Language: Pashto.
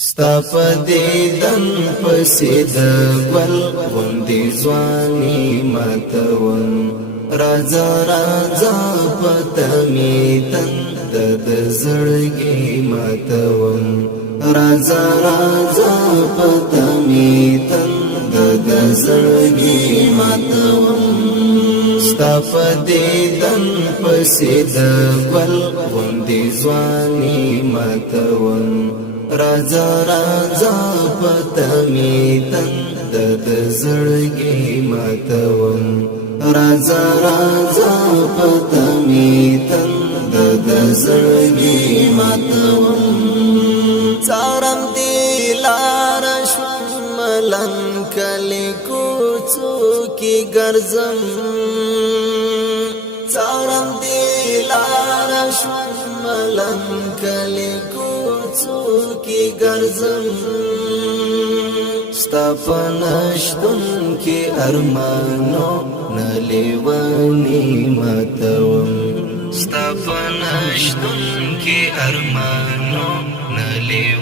ستا په دیدن پسې د ګل غوندې ځواني ماتوم راځه راځه پته مې تنده د زړګي ماتوم راځه راځه پته مې تنده د زړګي ماتوم ستا په دیدن پسې د ګل غوندې ځواني ماتوم راځه راځه پته مې تنده د زړګي ماتوم راځه راځه پته مې تنده د زړګي ماتوم څارم دې لار شوم ملنګ کلي کوڅو کې ګرځم څارم دې لار شوم ملنګ کلي کی گرزم ستا پنشتن کی ارمانو نلیوانی ماتوم ستا پنشتن کی ارمانو نلیوانی